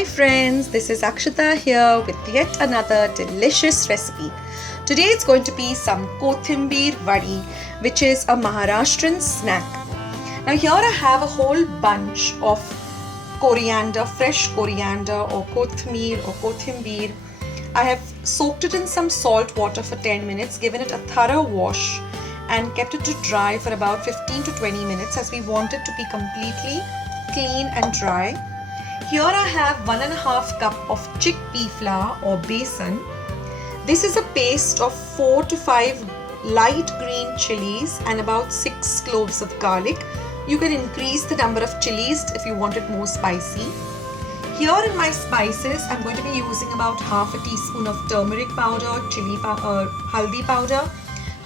Hi friends, this is Akshita here with yet another delicious recipe. Today it's going to be some Kothimbir Vadi, which is a Maharashtrian snack. Now here I have a whole bunch of coriander, fresh coriander or kothmir or kothimbir. I have soaked it in some salt water for 10 minutes, given it a thorough wash and kept it to dry for about 15 to 20 minutes as we want it to be completely clean and dry. Here I have 1.5 cup of chickpea flour or besan. This is a paste of 4 to 5 light green chilies and about 6 cloves of garlic. You can increase the number of chilies if you want it more spicy. Here in my spices, I'm going to be using about half a teaspoon of turmeric powder, haldi powder,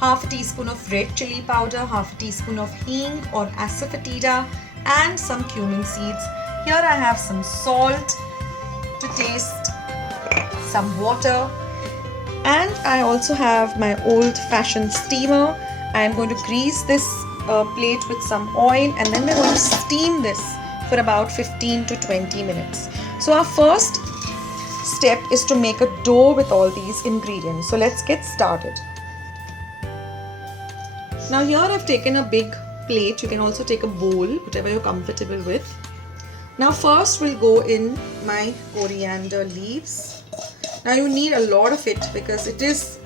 half a teaspoon of red chili powder, half a teaspoon of hing or asafoetida, and some cumin seeds. Here I have some salt to taste, some water, and I also have my old-fashioned steamer. I am going to grease this plate with some oil, and then we're going to steam this for about 15 to 20 minutes. So our first step is to make a dough with all these ingredients. So let's get started. Now here I've taken a big plate. You can also take a bowl, whatever you're comfortable with. Now first we'll go in my coriander leaves. Now you need a lot of it because it is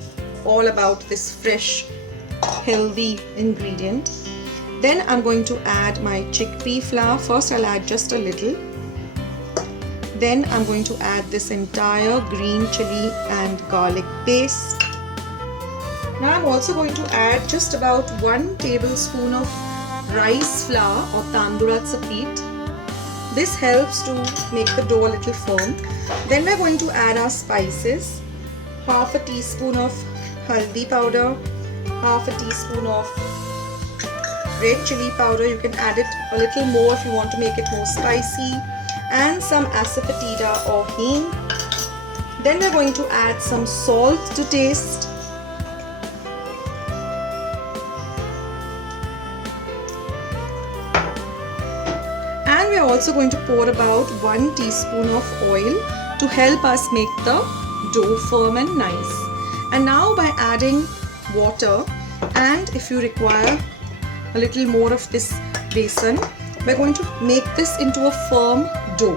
all about this fresh, healthy ingredient. Then I'm going to add my chickpea flour. First I'll add just a little. Then I'm going to add this entire green chili and garlic paste. Now I'm also going to add just about 1 tablespoon of rice flour or tanduratsa peat. This helps to make the dough a little firm. Then we're going to add our spices. Half a teaspoon of haldi powder, half a teaspoon of red chili powder. You can add it a little more if you want to make it more spicy, and some asafoetida or hing. Then we're going to add some salt to taste. And we're also going to pour about 1 teaspoon of oil to help us make the dough firm and nice. And now by adding water, and if you require a little more of this besan, we're going to make this into a firm dough.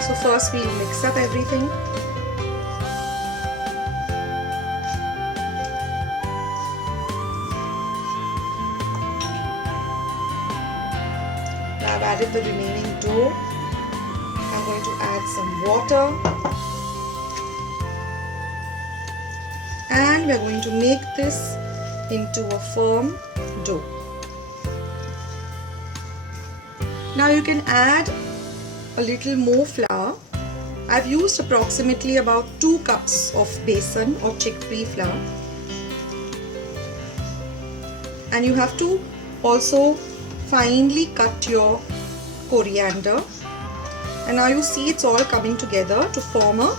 So first we'll mix up everything. I've added the remaining dough. I'm going to add some water, and we're going to make this into a firm dough. Now you can add a little more flour. I've used approximately about 2 cups of besan or chickpea flour, and you have to also finely cut your coriander. And now you see it's all coming together to form a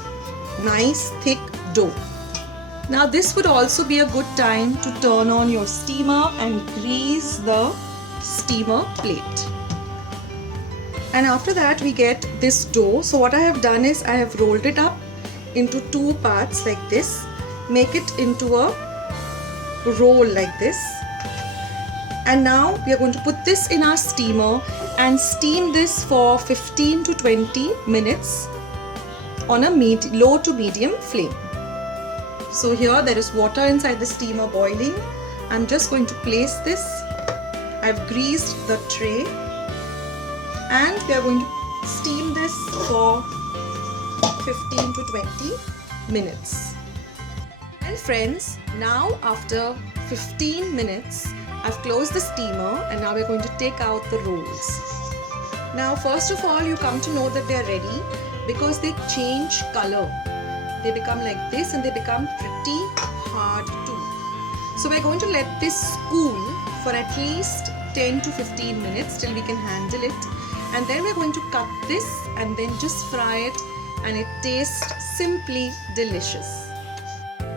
nice thick dough. Now this would also be a good time to turn on your steamer and grease the steamer plate. And after that we get this dough. So what I have done is I have rolled it up into 2 parts like this. Make it into a roll like this. And now we are going to put this in our steamer and steam this for 15 to 20 minutes on a low to medium flame. So here there is water inside the steamer boiling. I'm just going to place this. I've greased the tray, and we are going to steam this for 15 to 20 minutes. And friends, now after 15 minutes, I've closed the steamer, and now we're going to take out the rolls. Now first of all, you come to know that they're ready because they change color. They become like this and they become pretty hard too. So we're going to let this cool for at least 10 to 15 minutes till we can handle it. And then we're going to cut this and then just fry it, and it tastes simply delicious.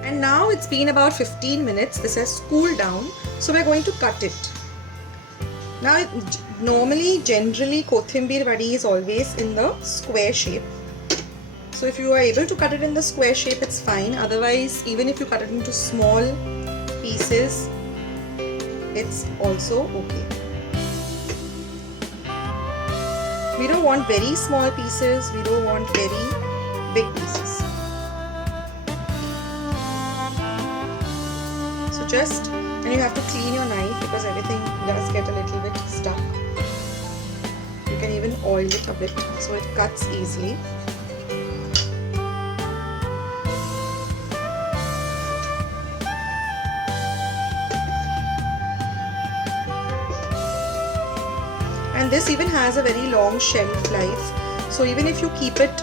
And now it's been about 15 minutes. This has cooled down. So we're going to cut it. Now Normally, generally, Kothambir vadi is always in the square shape. So if you are able to cut it in the square shape, it's fine. Otherwise, even if you cut it into small pieces, it's also okay. We don't want very small pieces. We don't want very big pieces. So just, and you have to clean your knife because everything does get a little bit stuck. You can even oil it a bit so it cuts easily. And this even has a very long shelf life. So even if you keep it,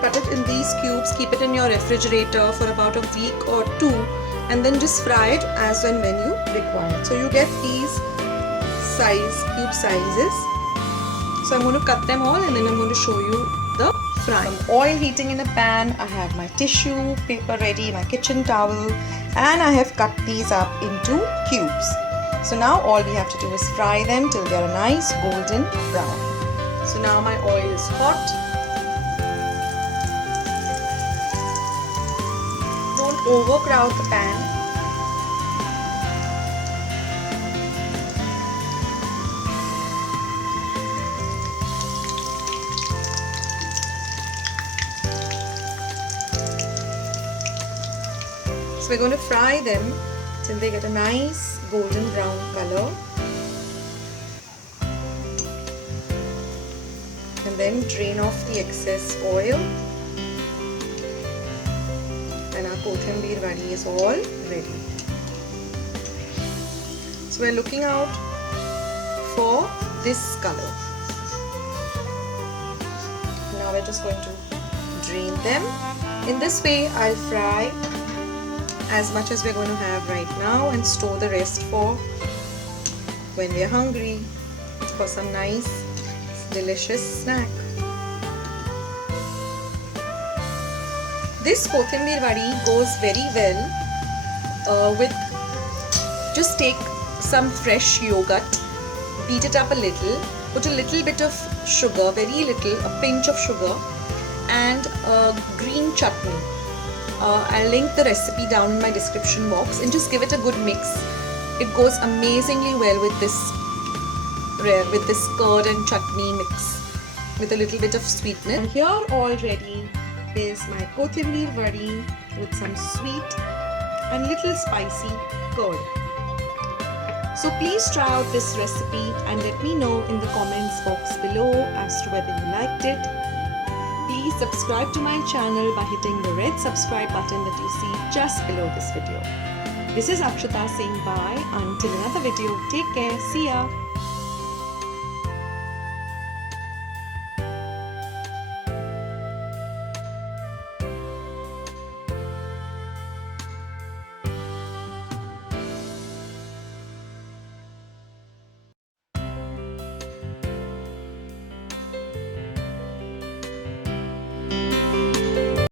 cut it in these cubes, keep it in your refrigerator for about a week or two, and then just fry it as and when you require. So you get these cube sizes. So I'm going to cut them all and then I'm going to show you the frying. Some oil heating in a pan. I have my tissue paper ready, my kitchen towel, and I have cut these up into cubes. So now all we have to do is fry them till they are a nice golden brown. So now my oil is hot. Don't overcrowd the pan. So we're going to fry them till they get a nice golden brown color, and then drain off the excess oil, and our Kothambir vadi is all ready. So we're looking out for this color. Now we're just going to drain them. In this way I'll fry as much as we're going to have right now and store the rest for when we're hungry for some nice delicious snack. This Kothambir vadi goes very well with, just take some fresh yogurt, beat it up a little, put a little bit of sugar, very little, a pinch of sugar, and a green chutney. I'll link the recipe down in my description box, and just give it a good mix. It goes amazingly well with this curd and chutney mix with a little bit of sweetness. And here already is my Kothambir vadi with some sweet and little spicy curd. So please try out this recipe and let me know in the comments box below as to whether you liked it. Please subscribe to my channel by hitting the red subscribe button that you see just below this video. This is Akshata saying bye until another video. Take care. See ya.